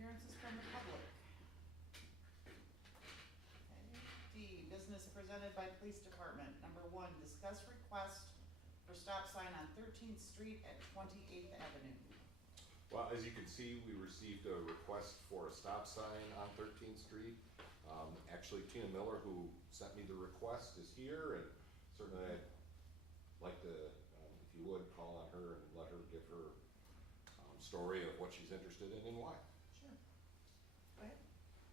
appearances from the public. Okay. D, business presented by Police Department. Number 1, discuss request for stop sign on 13th Street at 28th Avenue. Well, as you can see, we received a request for a stop sign on 13th Street. Actually, Tina Miller, who sent me the request, is here, and certainly I'd like to, if you would, call on her and let her give her story of what she's interested in and why. Sure. Go ahead.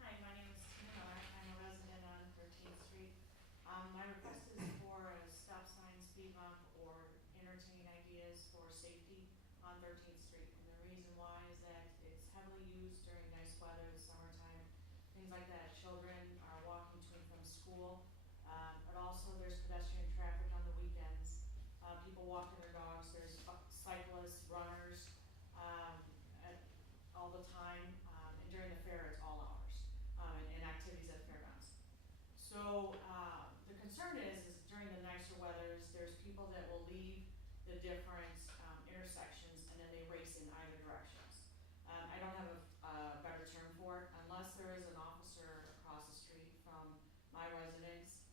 Hi, my name is Tina Miller. I'm a resident on 13th Street. My request is for a stop sign, speed bump, or entertaining ideas for safety on 13th Street. And the reason why is that it's heavily used during nice weather, the summertime, things like that. Children are walking to and from school, but also there's pedestrian traffic on the weekends. People walking their dogs, there's cyclists, runners, all the time, and during the fair it's all hours, and activities at fairgrounds. So the concern is during the nicer weathers, there's people that will leave the different intersections and then they race in either directions. I don't have a better term for it. Unless there is an officer across the street from my residence,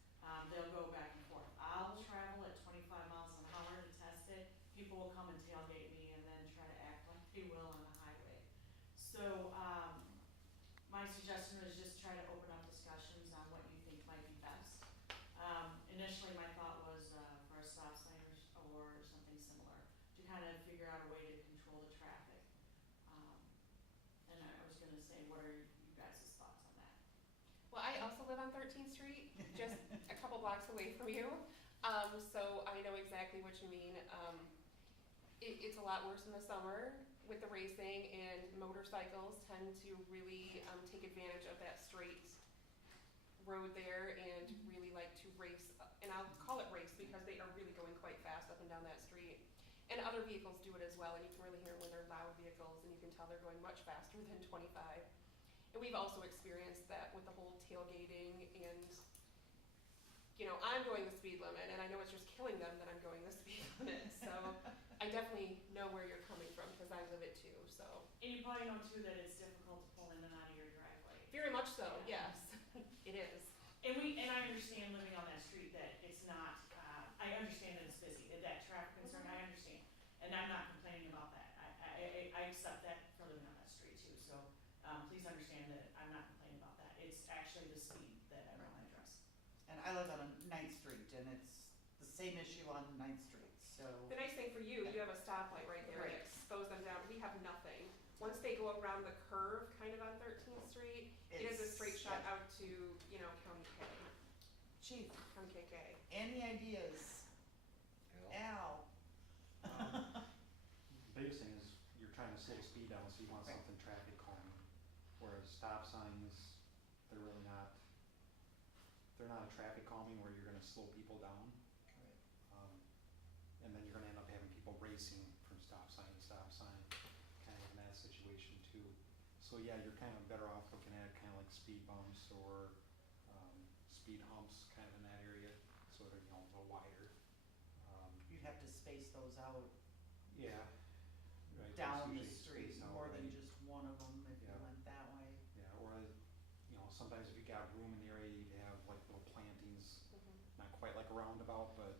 they'll go back and forth. I'll travel at 25 miles an hour to test it. People will come and tailgate me and then try to act like they will on the highway. So my suggestion is just try to open up discussions on what you think might be best. Initially my thought was for a stop sign or something similar to kind of figure out a way to control the traffic. And I was going to say, what are you guys' thoughts on that? Well, I also live on 13th Street, just a couple blocks away from you, so I know exactly what you mean. It's a lot worse in the summer with the racing, and motorcycles tend to really take advantage of that straight road there and really like to race, and I'll call it race because they are really going quite fast up and down that street. And other vehicles do it as well, and you can really hear when they're loud vehicles, and you can tell they're going much faster than 25. And we've also experienced that with the whole tailgating, and you know, I'm going the speed limit, and I know it's just killing them that I'm going the speed limit. So I definitely know where you're coming from because I live it too. So. And you probably know too that it's difficult to pull in and out of your driveway. Very much so, yes, it is. And I understand living on that street that it's not, I understand that it's busy, that traffic concern, I understand. And I'm not complaining about that. I accept that for living on that street too. So please understand that I'm not complaining about that. It's actually the speed that I want to address. And I live on 9th Street, and it's the same issue on 9th Street, so. The nice thing for you, you have a stoplight right there Right. that slows them down. We have nothing. Once they go around the curve, kind of on 13th Street, it is a straight shot yeah. out to, you know, County K. Chief, County KK. any ideas? Al? The biggest thing is you're trying to slow speed down, so you want Right. something traffic calming. Whereas stop signs, they're really not, they're not a traffic calming where you're gonna slow people down. And then you're gonna end up having people racing from stop sign to stop sign, kind of in that situation too. So yeah, you're kind of better off looking at kind of like speed bumps or speed humps kind of in that area, so they're, you know, a little wider. You'd have to space those out Yeah. Right, down the there's usually street, space out, more than right? just one of them if you Yeah. went that way. Yeah, or, you know, sometimes if you got room in the area, you'd have like little plantings, not quite like a roundabout, but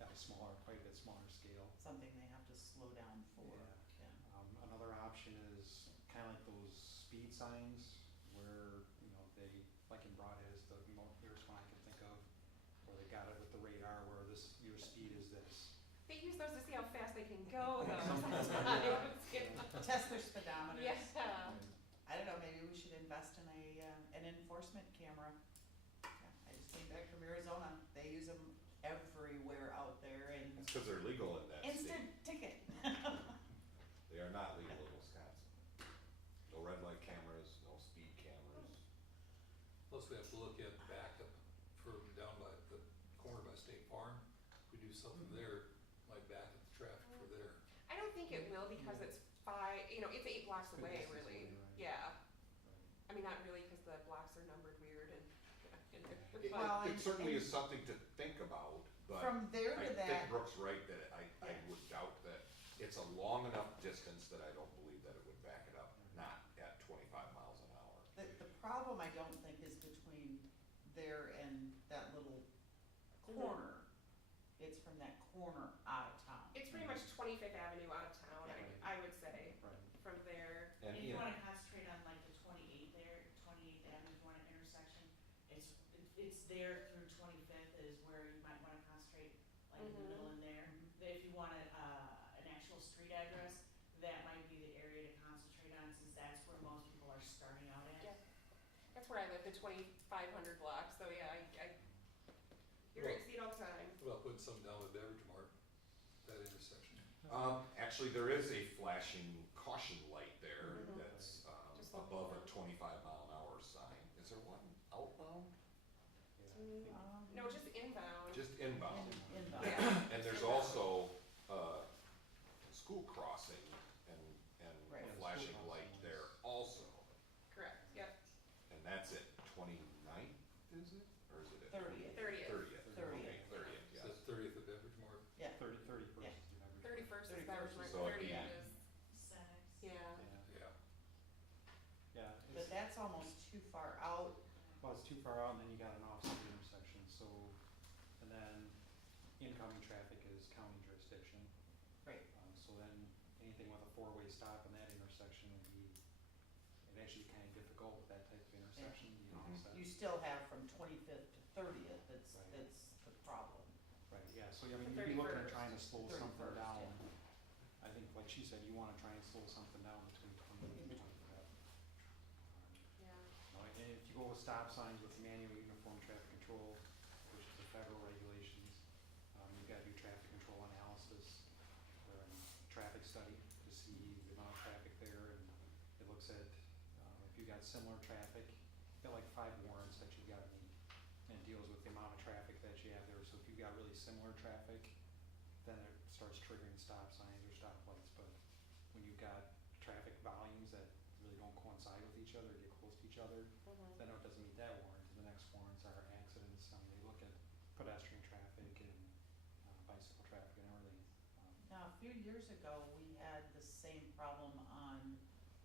at a smaller, quite a bit smaller scale. Something they have to slow down for. Yeah. Yeah. Another option is kind of like those speed signs where, you know, they, like in Broadhead is the nearest one I can think of, where they got it with the radar where this, your speed is this. They use those to see how fast they can go, though, sometimes. Test their speedometers. Yeah. I don't know, maybe we should invest in an enforcement camera. Yeah, I just came back from Arizona. They use them everywhere out there, and That's because they're legal in that state. instant ticket. They are not legal in Wisconsin. No red light cameras, no speed cameras. Plus, we have to look at backup for down by the corner by State Farm. If we do something there, might back up the traffic for there. I don't think it will because it's 5, you know, it's 8 blocks Good away, distance really. away, right. Yeah. Right. I mean, not really because the blocks are numbered weird and. It Well, it and- certainly and- is something to think about, but From there to I that- think Brooke's right that I Yeah. would doubt that it's a long enough distance that I don't believe that it would back it up, not at 25 problem, I don't think, is between there and that little corner. It's from that corner out of town. It's pretty much 25th Avenue out of town, I would say, Right. from there. And And if you Ian, wanna concentrate on like the 28th there, 28th Avenue, if you want an intersection, it's there through 25th is where you might wanna concentrate, like in the Mhm. middle in there. If you wanted, an actual street address, that might be the area to concentrate on, since that's where most people are starting out at. Yeah. That's where I live, the 2500 block, so yeah, I hear it, see it all the time. What about putting some down at Beverage Mart, that intersection? actually, there is a flashing caution light there Mhm. that's, Just looking above a for it. 25-mile-an-hour sign. Is there one outbound? Yeah, I think- No, just inbound. Just inbound. Inbound. Yeah. And there's also a school crossing and Right. a Yeah, flashing school light crossing there is- also. Correct, yep, And that's at 29th, is it? Or is it at 30th. 30th. 30th. 30th. Okay, 30th, Is yes. that 30th at Beverage Mart? Yeah, 31st Yeah. is the average. 31st is 31st Beverage Mart, is- So it'd be- 30th is, Senex. yeah. Yeah, Yeah. yeah, but it's, that's almost too far out. well, it's too far out, and then you got an off-street intersection, so, and then incoming traffic is county jurisdiction. Right. So then, anything with a four-way stop in that intersection would be, it'd actually be kinda difficult with that type of intersection, you know, Mhm. so. You still have from 25th to 30th, that's Right. the problem. Right, yeah, so I mean, The you'd be looking at 31st. trying to slow something 31st, down. yeah. I think, like she said, you wanna try and slow something down between 20 and 25. Yeah. No, and if you go with stop signs with manual uniform traffic control, which is the federal regulations, you've gotta do traffic control analysis or a traffic study to see the amount of traffic there, and it looks at, if you got similar traffic, you've got like 5 warrants that you've gotta meet, and it deals with the amount of traffic that you have there, so if you've got really similar traffic, then it starts triggering stop signs or stoplights, but when you've got traffic volumes that really don't coincide with each other, get close to each other, Mhm. then it doesn't meet that warrant. The next warrants are accidents, they look at pedestrian traffic and bicycle traffic and everything. Now, a few years ago, we had the same problem on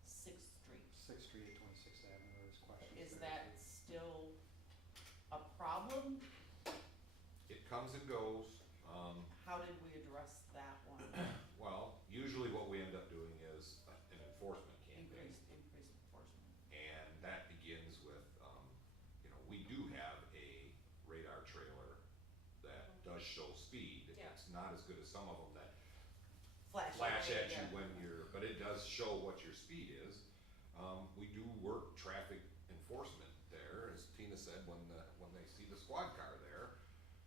6th Street. 6th Street at 26th Avenue, there's questions there. Is that still a problem? It comes and goes. How did we address that one? Well, usually what we end up doing is an enforcement campaign. Increased enforcement. And that begins with, we do have a radar trailer that does show speed. Yeah. It's not as good as some of them that Flash. flash light, at you yeah. when but it does show what your speed is. We do work traffic enforcement there, as Tina said, when they see the squad car there,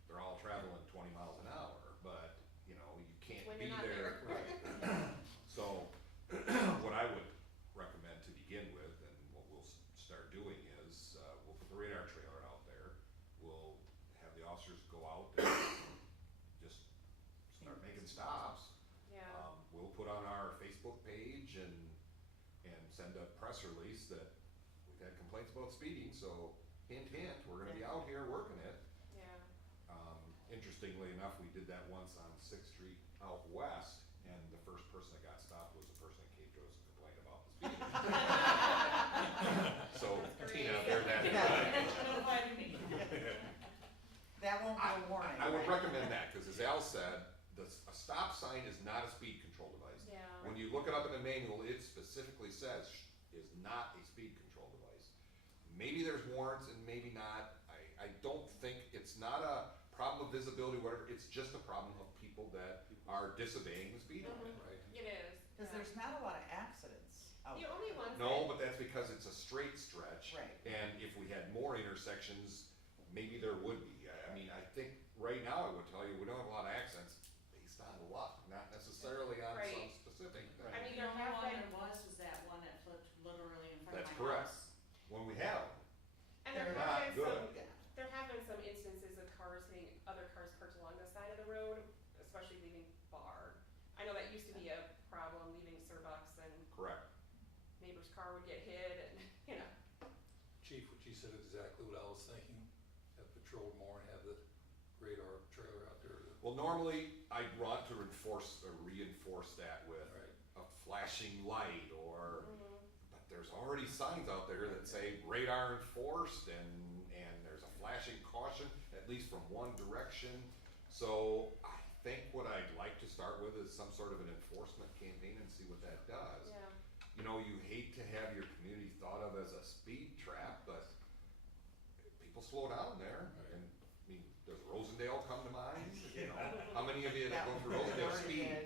they're all traveling 20 miles an hour, but, you can't When be you're not there. there. Right. So, what I would recommend to begin with, and what we'll start doing is, we'll put the radar trailer out there, we'll have the officers go out and just start making stops. Yeah. We'll put on our Facebook page and send a press release that we've had complaints about speeding, so hint, hint, we're gonna be out here working it. Yeah. Interestingly enough, we did that once on 6th Street out west, and the first person that got stopped was the person that came to us and complained about the speeding. So, That's Tina, great. bear that in Yeah. mind. Notify me. That won't be a warning, I would right? recommend that, cause as Al said, a stop sign is not a speed control device. Yeah. When you look it up in the manual, it specifically says is not a speed control device. Maybe there's warrants and maybe not. I don't think, it's not a problem of visibility, whatever, it's just a problem of people that are disobeying the speed limit. Mhm. Right. It is. Cause yeah. there's not a lot of accidents out The there. only ones No, that, but that's because it's a straight stretch. Right. And if we had more intersections, maybe there would be. I mean, I think right now I would tell you, we don't have a lot of accidents based on luck, not necessarily on some Right. specific thing. I mean, The there only have one been, there was that one that flipped literally in front of That's my correct. house. When we have them, and there They're not have been good. some, Yeah. there have been some instances of cars hitting other cars parked along the side of the road, especially leaving Bar. I know that used to be a problem, leaving Starbucks, and correct. neighbor's car would get hit, and, Chief, what you said is exactly what I was thinking, have patrolled more and have the radar trailer out there. Well, normally I'd want to reinforce that with Right. a flashing light or, but there's there's already signs out there that say radar enforced and there's a flashing caution, at least from one direction. So I think what I'd like to start with is some sort of an enforcement campaign and see what that does. Yeah. You know, you hate to have your community thought of as a speed trap, but people slow down there. And I mean, does Rosendale come to mind? You know, how many of you that go through Rosendale speed?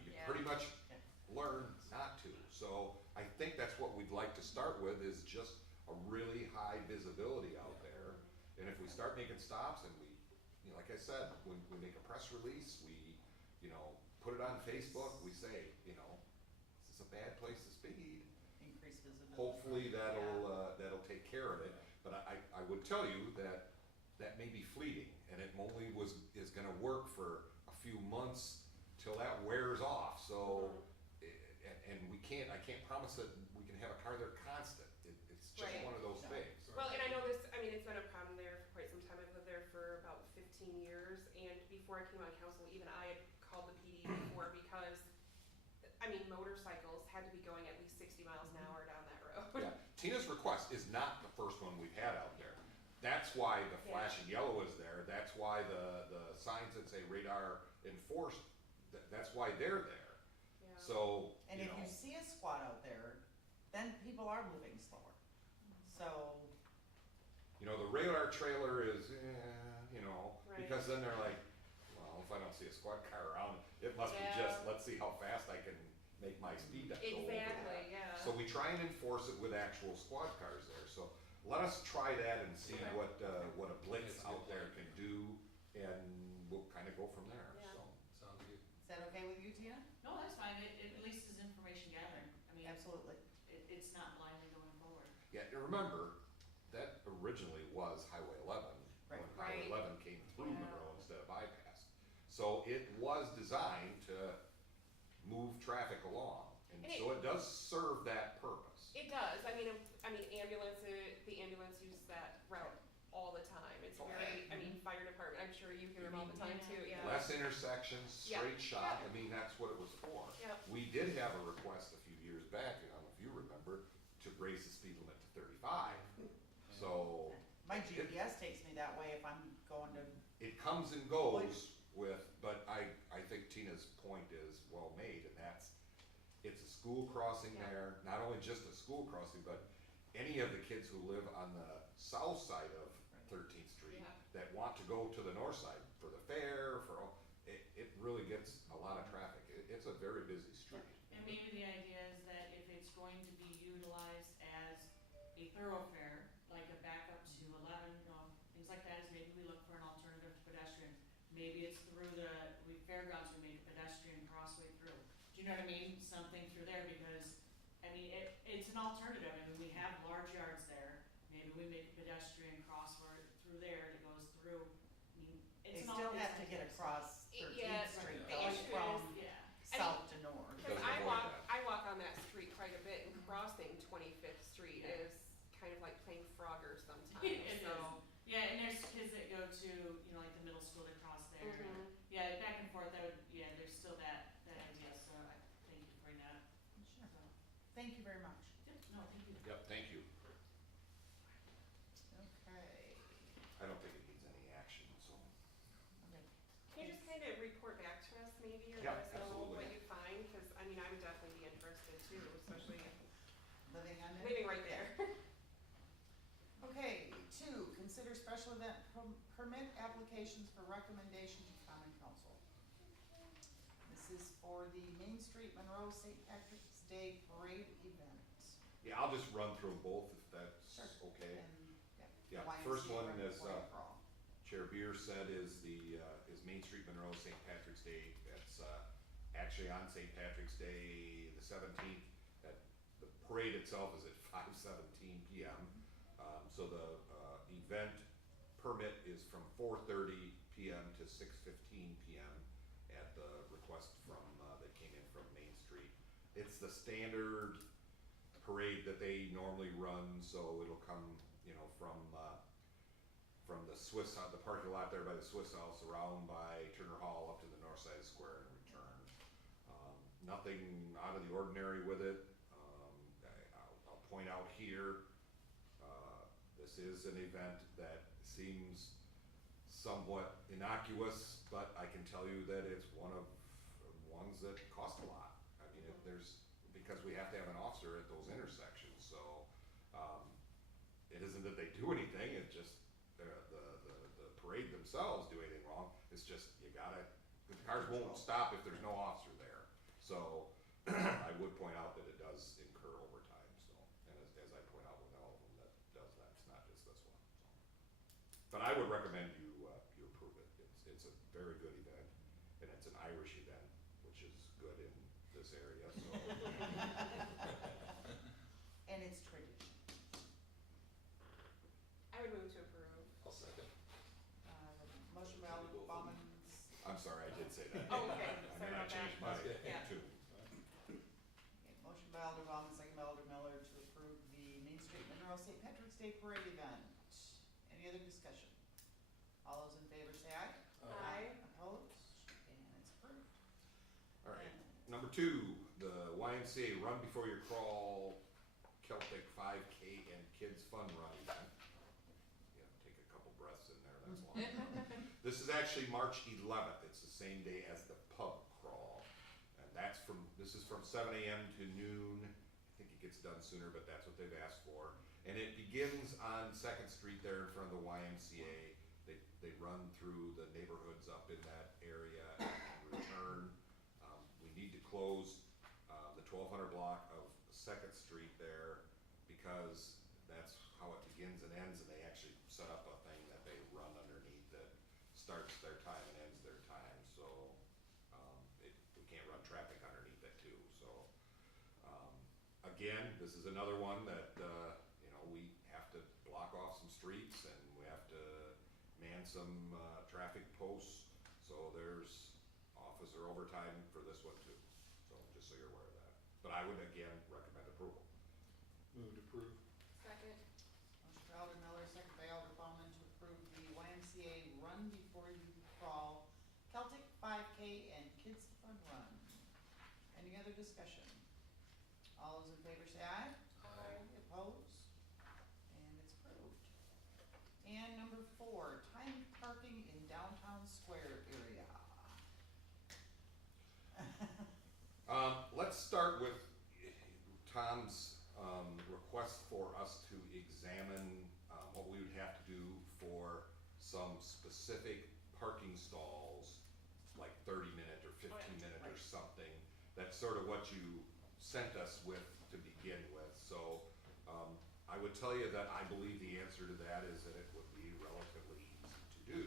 You Yeah. pretty much learn not to. So I think that's what we'd like to start with, is just a really high visibility out there. And if we start making stops and we, you know, like I said, when we make a press release, we, you know, put it on Facebook, we say, you know, this is a bad place to speed. Increase visibility. Hopefully that'll take care of it. But I would tell you that that may be fleeting, and it only is gonna work for a few months till that wears off. So, and I can't promise that we can have a car there constant. It's just Right. one of those No. things. Well, and I know this, I mean, it's been a problem there for quite some time. I've lived there for about 15 years, and before I came on council, even I had called the PD before because, I mean, motorcycles had to be going at least 60 miles an hour down that road. Yeah, Tina's request is not the first one we've had out there. That's why the Yeah. flashing yellow is there. That's why the signs that say radar enforced, that's why they're there. Yeah. So, And you if know, you see a squad out there, then people are moving slower. So, you know, the radar trailer is, you know, Right. because then they're like, well, if I don't see a squad car around, it must be Yeah. just, let's see how fast I can make my speed go over that. Exactly, yeah. So we try and enforce it with actual squad cars there. So let us try that and see Okay. what a blitz It's a good out there plan. can do, and we'll kind of go from there, Yeah. so. Sounds good. is that okay with you, Tina? No, that's fine, it at least is information gathering, I mean, Absolutely. it's not blindly going forward. Yeah, and remember, that originally was Highway 11. Right. When Highway Right. 11 came through Yeah. Monroe instead of bypassed. So it was designed to move traffic along, and And so it does serve that purpose. It does. I mean, the ambulance uses that route all the time. It's very, I mean, fire department, I'm sure you hear them all the time too, yeah. Less intersections, Yeah. straight shot, Yeah. I mean, that's what it was for. Yeah. We did have a request a few years back, I don't know if you remember, to raise the speed limit to 35. So My GPS takes me that way if I'm going to, it comes and goes with, but I think Tina's point is well made, and that's, it's a school crossing Yeah. there, not only just a school crossing, but any of the kids who live on the south side of 13th Street Yeah. that want to go to the north side for the fair, it really gets a lot of traffic. It's a very busy street. And maybe the idea is that if it's going to be utilized as a thoroughfare, like a backup to 11, things like that, is maybe we look for an alternative to pedestrian. Maybe it's through fairgrounds, we make a pedestrian crossway through. Do you know what I mean? Something through there, because, I mean, it's an alternative. I mean, we have large yards there. Maybe we make a pedestrian crossway through there that goes through. I mean, they it's still have to get across Yeah, 13th Street, the going issue from is- Yeah. south to north. Because Doesn't I avoid that. walk on that street quite a bit, and crossing 25th Street Yeah. is kind of like playing Frogger sometimes, It so. is. Yeah, and there's kids that go to, like the middle school that cross there. Mhm. Yeah, back and forth, there's still that idea, so I thank you for bringing that up. Sure. Thank you very much. Yep, no, thank you. Yep, thank you. Okay. I don't think it needs any action, so. Okay. Can you just kind of report back to us maybe, or Yeah, let us know absolutely. what you find? Because, I mean, I would definitely be interested too, especially Living on it? living right there. Okay, 2, consider special event permit applications for recommendation to common council. This is for the Main Street Monroe St. Patrick's Day Parade event. Yeah, I'll just run through them both if that's Sure. okay. And, Yeah, YMCA first one run is, for all. Chair Beer said is Main Street Monroe St. Patrick's Day. That's actually on St. Patrick's Day, the 17th. The parade itself is at 5:17 p.m. So the event permit is from 4:30 p.m. to 6:15 p.m. at the request from that came in from Main Street. It's the standard parade that they normally run, so it'll come, from the Swiss, the parking lot there by the Swiss House, around by Turner Hall up to the north side of the square and return. Nothing out of the ordinary with it. reminder, this is an event that seems somewhat innocuous, but I can tell you that it's one of the ones that cost a lot. I mean, because we have to have an officer at those intersections, so, it isn't that they do anything, it's just, the parade themselves do anything wrong, it's just, the cars won't stop if there's no officer there. So, I would point out that it does incur overtime, so, and as I point out with all of them that does that, it's not just this one, so. But I would recommend you approve it, it's a very good event, and it's an Irish event, which is good in this area, so. And it's tradition. I would move to approve. I'll second. Motion by Alderman Bauman. I'm sorry, I did say that. Oh, okay. And Sorry then I about changed that. my Okay. Yeah. tune. Okay, motion by Alderman Bauman, second by Alderman Miller to approve the Main Street Monroe St. Patrick's Day Parade event. Any other discussion? All those in favor say aye. Aye. Opposed? And it's approved. All right, number 2, the YMCA Run Before You Crawl Celtic 5K and Kids Fun Run event. Yeah, take a couple breaths in there, that's long. This is actually March 11th, it's the same day as the pub crawl. And this is from 7 a.m. to noon. I think it gets done sooner, but that's what they've asked for. And it begins on 2nd Street there in front of the YMCA. They run through the neighborhoods up in that area and return. We need to close the 1200 block of 2nd Street there because that's how it begins and ends, and they actually set up a thing that they run underneath that starts their time and ends their time. So we can't run traffic underneath it too. So again, this is another one that we have to block off some streets and we have to man some traffic posts. So there's officer overtime for this one too. So just so you're aware of that. But I would again recommend approval. Move to approve. Second. Motion by Alderman Miller, second by Alderman Bauman to approve the YMCA Run Before You Crawl Celtic 5K and Kids Fun Run. Any other discussion? All those in favor say aye. Aye. Opposed? And it's approved. And number 4, timed parking in downtown square area. Let's start with Tom's request for us to examine what we would have to do for some specific parking stalls, like 30-minute or 15-minute or something. That's sort of what you sent us with to begin with. So I would tell you that I believe the answer to that is that it would be relatively easy to do.